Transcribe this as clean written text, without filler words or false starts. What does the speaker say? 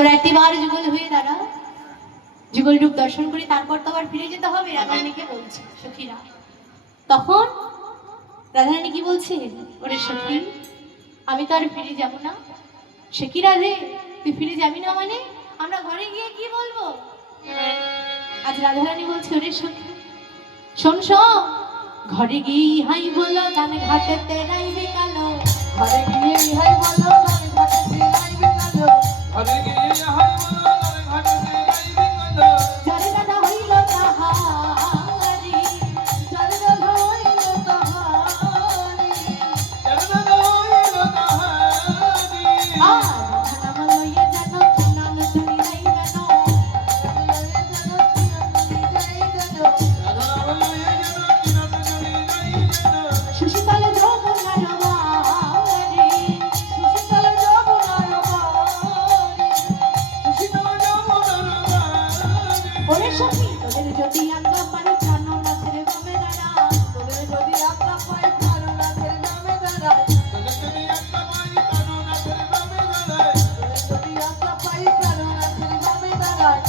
তোরা একটিবার যুগল হয়ে দাঁড়া, যুগল রূপ দর্শন করে তারপর তো আবার ফিরে যেতে হবে। রাধারানীকে বলছে সখীরা। তখন রাধারানী কি বলছে, ওরে সখী আমি তো আর ফিরে যাব না। সে কি রাধে, তুই ফিরে যাবি না মানে? আমরা ঘরে গিয়ে কি বলবো? আজ রাধারানী বলছে, ওরে সখী শোন শোন, ঘরে গিয়ে হাই বলো গান ঘাটেতে রাইবে কালো। ঘরে গিয়ে হাই বলো গান ঘাটেতে রাইবে কালো। ঘরে গিয়ে হাই বলো গান ঘাটেতে রাইবে কালো। জরে রাধা হইল তাহারি, জরে রাধা হইল তাহারি, জরে রাধা হইল তাহারি। আর নাম লইয়া যেন কি নাম শুনি রাইবে না। রাধা নাম লইয়া যেন কি নাম শুনি রাইবে না। সুশীতল যমুনার বারি, সুশীতল যমুনার বারি। শীতল যমুনার বারি। ওরে সখী তোদের যদি আজ্ঞা পাই প্রাণনাথের নামে দাঁড়া, তোদের যদি আজ্ঞা পাই প্রাণনাথের নামে দাঁড়া, তোদের যদি একটা পাই প্রাণনাথের নামে দাঁড়ায়। তোদের যদি আজ্ঞা পাই প্রাণনাথের নামে দাঁড়ায়,